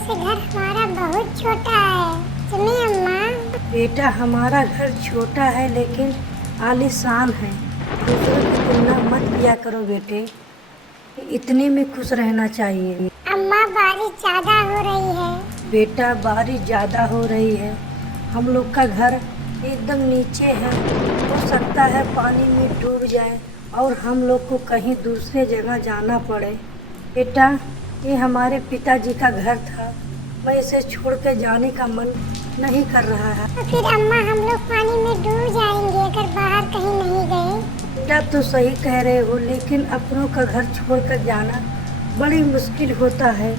से घर हमारा बहुत छोटा है। सुनिए अम्मा। बेटा, हमारा घर छोटा है लेकिन आलीशान है। दूसरों की तुलना मत किया करो बेटे, इतने में खुश रहना चाहिए। अम्मा बारिश ज्यादा हो रही है। बेटा, बारिश ज़्यादा हो रही है। हम लोग का घर एकदम नीचे है, हो सकता है पानी में डूब जाए और हम लोग को कहीं दूसरे जगह जाना पड़े। बेटा, ये हमारे पिताजी का घर था, मैं इसे छोड़ के जाने का मन नहीं कर रहा है। तो फिर अम्मा हम लोग पानी में डूब जाएंगे अगर बाहर कहीं नहीं गए। बेटा, तो सही कह रहे हो, लेकिन अपनों का घर छोड़कर जाना बड़ी मुश्किल होता है।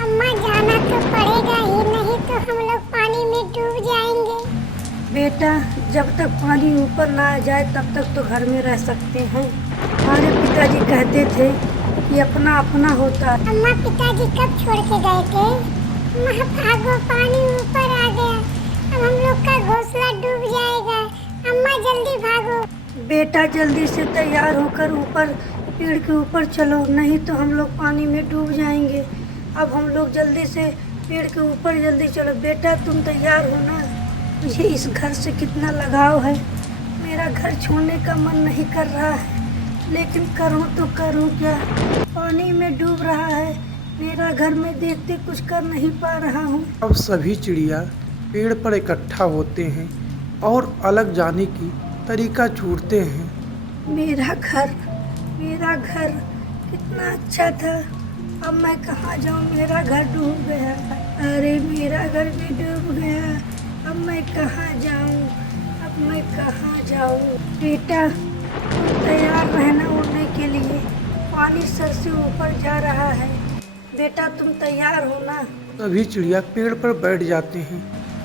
अम्मा जाना तो पड़ेगा ही, नहीं तो हम लोग पानी में डूब जाएंगे। बेटा, जब तक पानी ऊपर ना आ जाए तब तक तो घर में रह सकते हैं। हमारे पिताजी कहते थे कि अपना अपना होता है। अम्मा पिताजी कब छोड़ के गए थे? अम्मा भागो, पानी ऊपर आ गया, अब हम लोग का घोंसला डूब जाएगा। अम्मा जल्दी भागो। बेटा, जल्दी से तैयार होकर ऊपर पेड़ के ऊपर चलो, नहीं तो हम लोग पानी में डूब जाएंगे। अब हम लोग जल्दी से पेड़ के ऊपर जल्दी चलो। बेटा, तुम तैयार हो ना? मुझे इस घर से कितना लगाव है। मेरा घर छोड़ने का मन नहीं कर रहा है, लेकिन करूँ तो करूँ क्या? पानी में डूब रहा है मेरा घर, में देखते कुछ कर नहीं पा रहा हूँ। अब सभी चिड़िया पेड़ पर इकट्ठा होते हैं और अलग जाने की तरीका ढूंढते हैं। मेरा घर कितना अच्छा था, अब मैं कहाँ जाऊँ? मेरा घर डूब गया। अरे मेरा घर भी डूब गया, अब मैं कहाँ जाऊँ? अब मैं कहाँ जाऊँ? बेटा, तैयार रहना उड़ने के लिए, पानी सर से ऊपर जा रहा है। बेटा, तुम तैयार हो ना? सभी चिड़िया पेड़ पर बैठ जाते हैं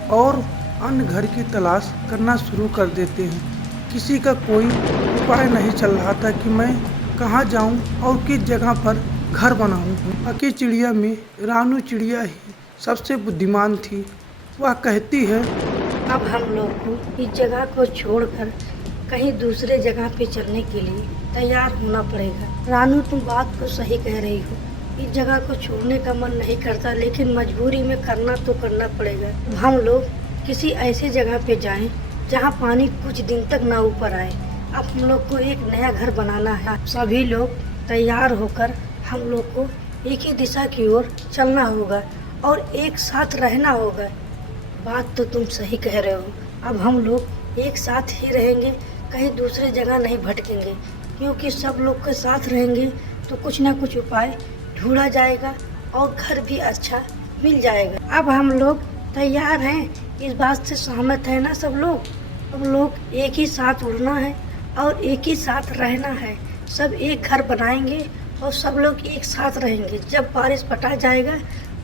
और अन्य घर की तलाश करना शुरू कर देते हैं। किसी का कोई उपाय नहीं चल रहा था कि मैं कहाँ जाऊँ और किस जगह पर घर बनाऊँ। बाकी चिड़िया में रानू चिड़िया ही सबसे बुद्धिमान थी। वह कहती है, अब हम लोग को इस जगह को छोड़कर कहीं दूसरे जगह पे चलने के लिए तैयार होना पड़ेगा। रानू, तुम बात को सही कह रही हो, इस जगह को छोड़ने का मन नहीं करता, लेकिन मजबूरी में करना तो करना पड़ेगा। हम लोग किसी ऐसी जगह पे जाएं जहां पानी कुछ दिन तक ना ऊपर आए। अब हम लोग को एक नया घर बनाना है। सभी लोग तैयार होकर हम लोग को एक ही दिशा की ओर चलना होगा और एक साथ रहना होगा। बात तो तुम सही कह रहे हो, अब हम लोग एक साथ ही रहेंगे, कहीं दूसरे जगह नहीं भटकेंगे, क्योंकि सब लोग के साथ रहेंगे तो कुछ ना कुछ उपाय ढूंढा जाएगा और घर भी अच्छा मिल जाएगा। अब हम लोग तैयार हैं, इस बात से सहमत है ना सब लोग? अब लोग एक ही साथ उड़ना है और एक ही साथ रहना है। सब एक घर बनाएंगे और सब लोग एक साथ रहेंगे। जब बारिश पटा जाएगा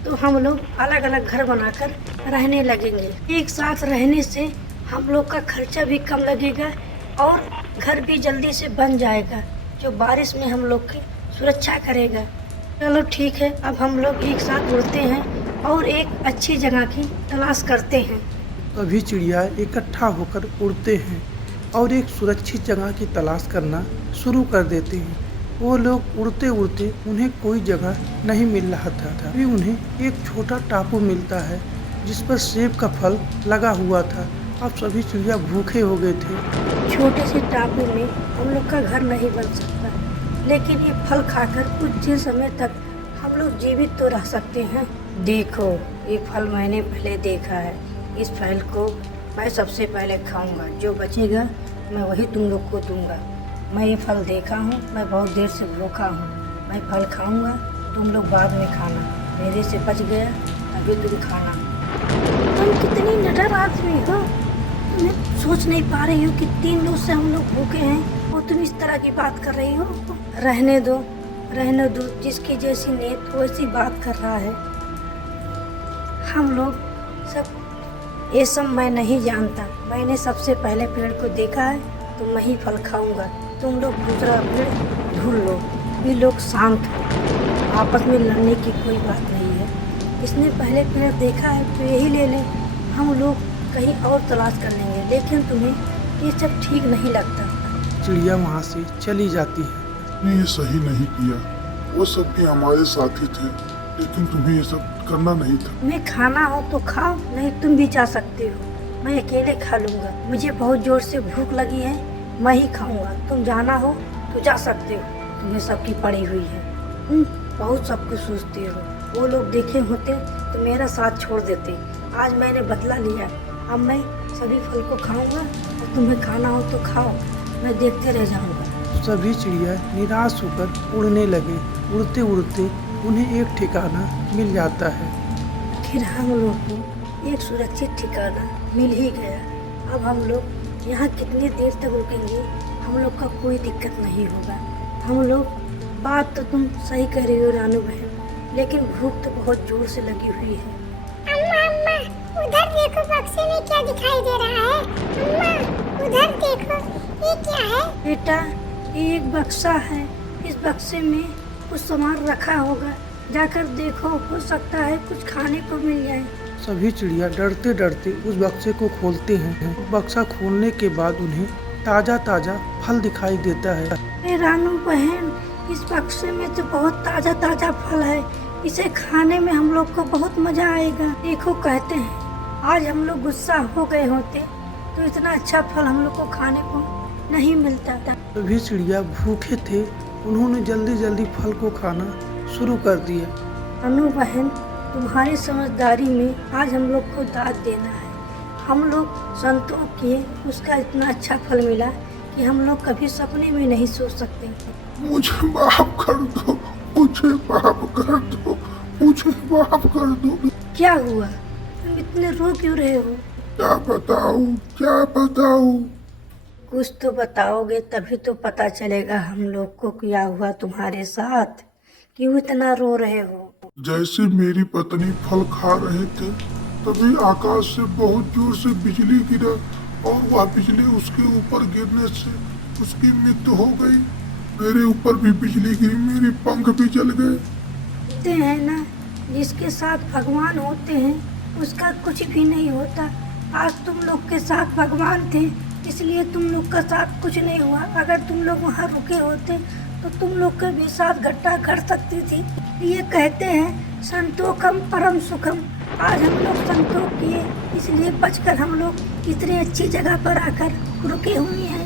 तो हम लोग अलग अलग घर बनाकर रहने लगेंगे। एक साथ रहने से हम लोग का खर्चा भी कम लगेगा और घर भी जल्दी से बन जाएगा, जो बारिश में हम लोग की सुरक्षा करेगा। चलो ठीक है, अब हम लोग एक साथ उड़ते हैं और एक अच्छी जगह की तलाश करते हैं। सभी चिड़िया इकट्ठा होकर उड़ते हैं और एक सुरक्षित जगह की तलाश करना शुरू कर देते हैं। वो लोग उड़ते उड़ते उन्हें कोई जगह नहीं मिल रहा था, तभी उन्हें एक छोटा टापू मिलता है जिस पर सेब का फल लगा हुआ था। अब सभी चिड़िया भूखे हो गए थे। छोटे से टापू में हम लोग का घर नहीं बन सकता, लेकिन ये फल खाकर कुछ दिन समय तक हम लोग जीवित तो रह सकते हैं। देखो, ये फल मैंने पहले देखा है, इस फल को मैं सबसे पहले खाऊंगा, जो बचेगा मैं वही तुम लोग को दूंगा। मैं ये फल देखा हूँ, मैं बहुत देर से भूखा हूँ, मैं फल खाऊंगा, तुम लोग बाद में खाना। मेरे से बच गया अभी तुम खाना। तुम कितनी नडर आदमी हो, तुम्हें सोच नहीं पा रही हो कि 3 रोज से हम लोग भूखे हैं और तुम इस तरह की बात कर रही हो? रहने दो, जिसकी जैसी नीयत वैसी बात कर रहा है। हम लोग सब ये सब मैं नहीं जानता, मैंने सबसे पहले पेड़ को देखा है तो मैं ही फल खाऊंगा। तुम लोग दूसरा पेड़ ढूंढ लो। भी लोग शांत हो, आपस में लड़ने की कोई बात नहीं है। इसने पहले पेड़ देखा है तो यही ले ले, हम लोग कहीं और तलाश कर लेंगे। लेकिन तुम्हें ये सब ठीक नहीं लगता। चिड़िया वहाँ से चली जाती है। ने ये सही नहीं किया, वो सब भी हमारे साथी थे, लेकिन तुम्हें ये सब करना नहीं था। मैं खाना हो तो खाओ, नहीं तुम भी जा सकते हो। मैं अकेले खा लूंगा, मुझे बहुत जोर से भूख लगी है, मैं ही खाऊंगा। तुम जाना हो तो जा सकते हो, तुम्हें सबकी पड़ी हुई है। बहुत सब कुछ सोचते हो। वो लोग देखे होते तो मेरा साथ छोड़ देते। आज मैंने बदला लिया, अब मैं सभी फल को खाऊंगा और तुम्हें खाना हो तो खाओ, मैं देखते रह जाऊंगा। सभी चिड़िया निराश होकर उड़ने लगे। उड़ते उड़ते उन्हें एक ठिकाना मिल जाता है। फिर हम लोग को एक सुरक्षित ठिकाना मिल ही गया। अब हम लोग यहाँ कितनी देर तक रुकेंगे, हम लोग का कोई दिक्कत नहीं होगा। हम लोग, बात तो तुम सही कह रही हो रानू बहन, लेकिन भूख तो बहुत जोर से लगी हुई है। अम्मा अम्मा, उधर देखो बक्से में क्या दिखाई दे रहा है। अम्मा उधर देखो, ये क्या है। बेटा, ये एक बक्सा है, इस बक्से में कुछ सामान रखा होगा, जाकर देखो, हो सकता है कुछ खाने को मिल जाए। सभी चिड़िया डरते डरते उस बक्से को खोलते हैं। बक्सा खोलने के बाद उन्हें ताजा ताजा फल दिखाई देता है। अरे रानू बहन, इस बक्से में तो बहुत ताजा ताजा फल है, इसे खाने में हम लोग को बहुत मजा आएगा। देखो, कहते हैं आज हम लोग गुस्सा हो गए होते तो इतना अच्छा फल हम लोग को खाने को नहीं मिलता था। सभी चिड़िया भूखे थे, उन्होंने जल्दी जल्दी फल को खाना शुरू कर दिया। रानू बहन, तुम्हारी समझदारी में आज हम लोग को दाद देना है। हम लोग संतोष किए, उसका इतना अच्छा फल मिला कि हम लोग कभी सपने में नहीं सोच सकते। मुझे माफ कर दो, मुझे माफ कर दो, मुझे माफ कर दो। क्या हुआ, तुम इतने रो क्यों रहे हो? क्या बताऊं, क्या बताऊं। कुछ तो बताओगे तभी तो पता चलेगा हम लोग को क्या हुआ तुम्हारे साथ, क्यों इतना रो रहे हो। जैसे मेरी पत्नी फल खा रहे थे, तभी आकाश से बहुत जोर से बिजली गिरा और वह बिजली उसके ऊपर गिरने से उसकी मृत्यु हो गई। मेरे ऊपर भी बिजली गिरी, मेरे पंख भी जल गए। कहते हैं ना, जिसके साथ भगवान होते हैं उसका कुछ भी नहीं होता। आज तुम लोग के साथ भगवान थे, इसलिए तुम लोग का साथ कुछ नहीं हुआ। अगर तुम लोग वहाँ रुके होते तो तुम लोग के भी साथ घटना घट सकती थी। ये कहते हैं संतोषम परम सुखम। आज हम लोग संतोष किए, इसलिए बचकर हम लोग इतनी अच्छी जगह पर आकर रुके हुए हैं।